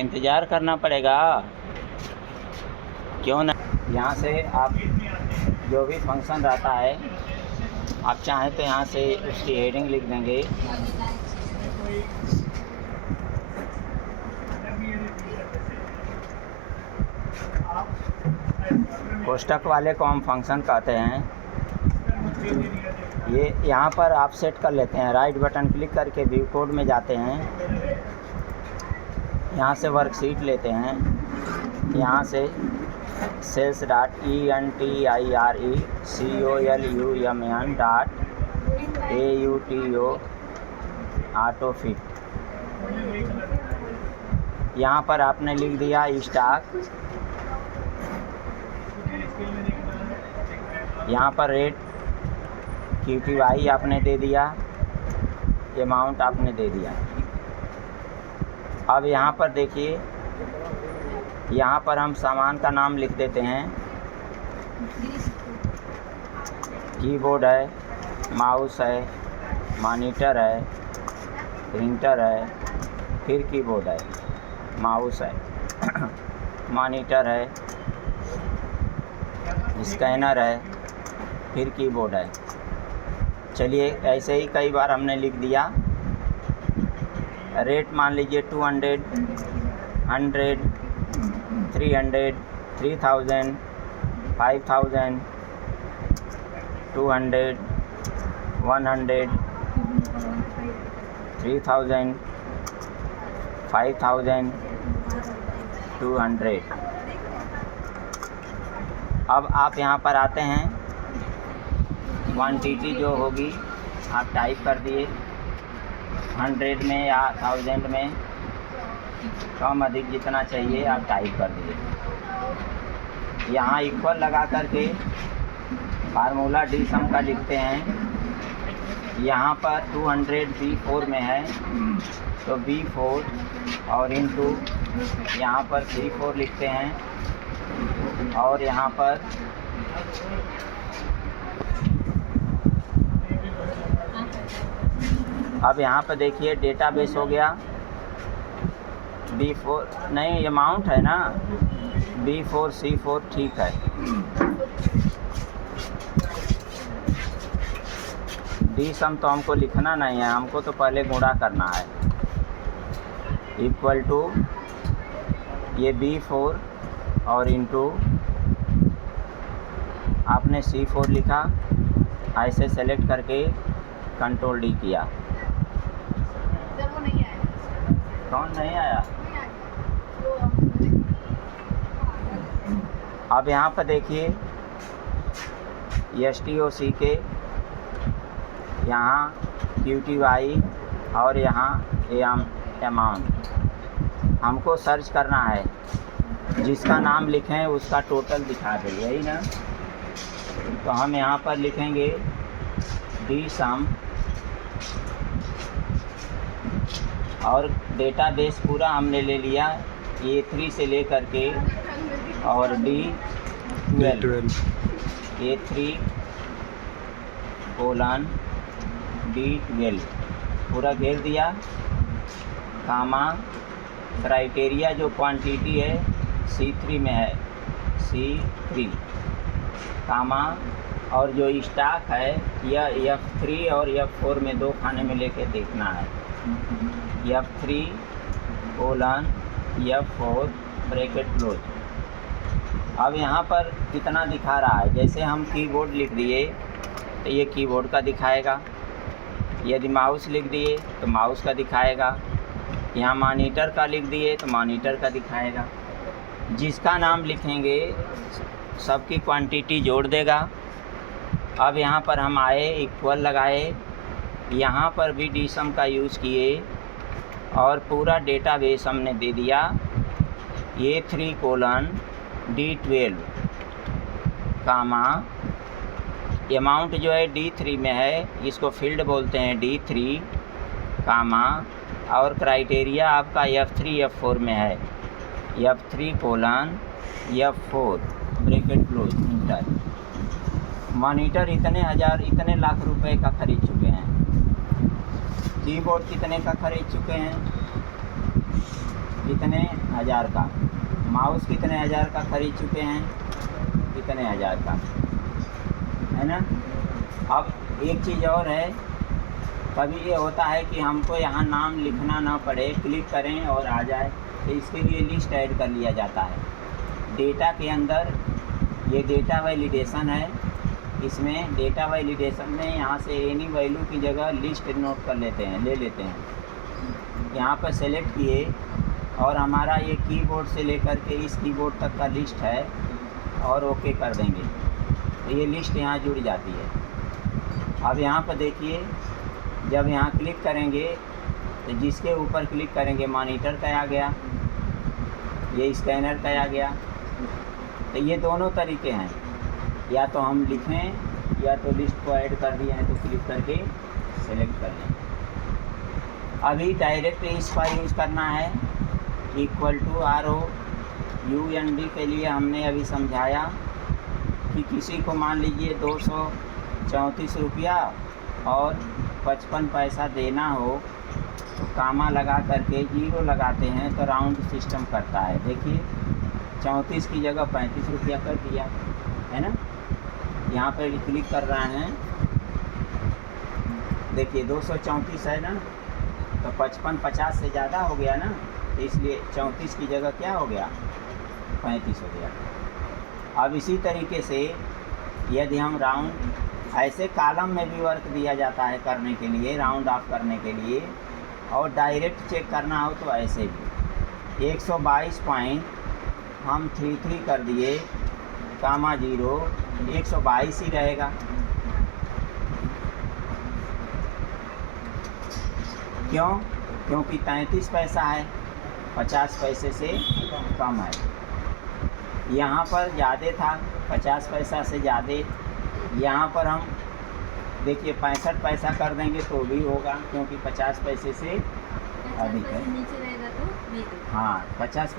इंतज़ार करना पड़ेगा, क्यों ना। यहाँ से आप जो भी फंक्शन रहता है आप चाहें तो यहाँ से उसकी हेडिंग लिख देंगे। कोष्ठक वाले को हम फंक्शन कहते हैं। ये यहाँ पर आप सेट कर लेते हैं, राइट बटन क्लिक करके व्यू कोड में जाते हैं, यहाँ से वर्कशीट लेते हैं, यहाँ से sales.entercolumn.auto फिट। यहाँ पर आपने लिख दिया स्टॉक, यहाँ पर रेट QTY आपने दे दिया, अमाउंट आपने दे दिया। अब यहाँ पर देखिए, यहाँ पर हम सामान का नाम लिख देते हैं। कीबोर्ड है, माउस है, मॉनिटर है, प्रिंटर है, फिर कीबोर्ड है, माउस है, मॉनिटर है, स्कैनर है, फिर कीबोर्ड है। चलिए ऐसे ही कई बार हमने लिख दिया। रेट मान लीजिए 200, 100, 300, 3000, 5000, 200, 100, 3000, 5000, 200। अब आप यहाँ पर आते हैं, क्वांटिटी जो होगी आप टाइप कर दिए, 100 में या 1000 में, कम अधिक जितना चाहिए आप टाइप कर दिए। यहाँ इक्वल लगा करके फार्मूला डी सम का लिखते हैं। यहाँ पर 200 B4 में है तो B4 और इनटू यहाँ पर C4 लिखते हैं, और यहाँ पर अब यहाँ पर देखिए डेटाबेस हो गया। B4 नहीं, अमाउंट है ना, B4 C4 ठीक है। डी सम तो हमको लिखना नहीं है, हमको तो पहले गुणा करना है। इक्वल टू ये B4 और इनटू आपने C4 लिखा, ऐसे सेलेक्ट करके कंट्रोल डी किया। कौन नहीं आया? अब यहाँ पर देखिए STOC के यहाँ QTY और यहाँ अमाउंट हमको सर्च करना है। जिसका नाम लिखें उसका टोटल दिखा दे, यही ना। तो हम यहाँ पर लिखेंगे डी सम, और डेटाबेस पूरा हमने ले लिया A3 से लेकर के और D12, A3:D12 पूरा घेर दिया, कामा, क्राइटेरिया जो क्वांटिटी है C3 में है, C3, कामा, और जो स्टॉक है यह F3 और F4 में दो खाने में लेके देखना है। F3:F4 bracket close. अब यहाँ पर कितना दिखा रहा है, जैसे हम कीबोर्ड लिख दिए तो ये कीबोर्ड का दिखाएगा, यदि माउस लिख दिए तो माउस का दिखाएगा, यहाँ मॉनिटर का लिख दिए तो मॉनिटर का दिखाएगा। जिसका नाम लिखेंगे सबकी क्वांटिटी जोड़ देगा। अब यहाँ पर हम आए, इक्वल लगाए, यहाँ पर भी डी सम का यूज़ किए और पूरा डेटाबेस हमने दे दिया। A3:D12 कामा, अमाउंट जो है D3 में है, इसको फील्ड बोलते हैं D3, कामा, और क्राइटेरिया आपका F3 F4 में है, F3:F4 bracket close, inter. Monitor इतने हज़ार, इतने लाख रुपए का खरीद चुके हैं। कीबोर्ड कितने का खरीद चुके हैं, कितने हज़ार का, माउस कितने हज़ार का खरीद चुके हैं, कितने हज़ार का, है ना। अब एक चीज़ और है, कभी ये होता है कि हमको यहाँ नाम लिखना ना पड़े, क्लिक करें और आ जाए, तो इसके लिए लिस्ट ऐड कर लिया जाता है डेटा के अंदर। ये डेटा वैलिडेशन है, इसमें डेटा वैलिडेशन में यहाँ से एनी वैल्यू की जगह लिस्ट नोट कर लेते हैं, ले लेते हैं। यहाँ पर सेलेक्ट किए और हमारा ये कीबोर्ड से लेकर के इस कीबोर्ड तक का लिस्ट है और ओके कर देंगे तो ये लिस्ट यहाँ जुड़ जाती है। अब यहाँ पर देखिए, जब यहाँ क्लिक करेंगे तो जिसके ऊपर क्लिक करेंगे मॉनिटर का आ गया, ये स्कैनर का आ गया। तो ये दोनों तरीके हैं, या तो हम लिखें या तो लिस्ट को ऐड कर दिए हैं तो क्लिक करके सेलेक्ट कर लें। अभी डायरेक्ट इसका यूज़ करना है, इक्वल टू ROUND के लिए हमने अभी समझाया कि किसी को मान लीजिए 234 रुपया और 55 पैसा देना हो तो कामा लगा करके 0 लगाते हैं तो राउंड सिस्टम करता है। देखिए 34 की जगह 35 रुपया कर दिया, है ना। यहाँ पर क्लिक कर रहे हैं, देखिए 234 है ना, तो 55 50 से ज़्यादा हो गया ना, तो इसलिए 34 की जगह क्या हो गया, 35 हो गया। अब इसी तरीके से यदि हम राउंड ऐसे कॉलम में भी वर्क दिया जाता है करने के लिए, राउंड ऑफ करने के लिए, और डायरेक्ट चेक करना हो तो ऐसे भी 122 पॉइंट हम 33 कर दिए, कामा 0, 122 ही रहेगा। क्यों? क्योंकि 33 पैसा है, 50 पैसे से कम है। यहाँ पर ज़्यादा था, 50 पैसा से ज़्यादा, यहाँ पर हम देखिए 65 पैसा कर देंगे तो भी होगा, क्योंकि 50 पैसे से अधिक है। नीचे रहेगा तो नहीं। हाँ 50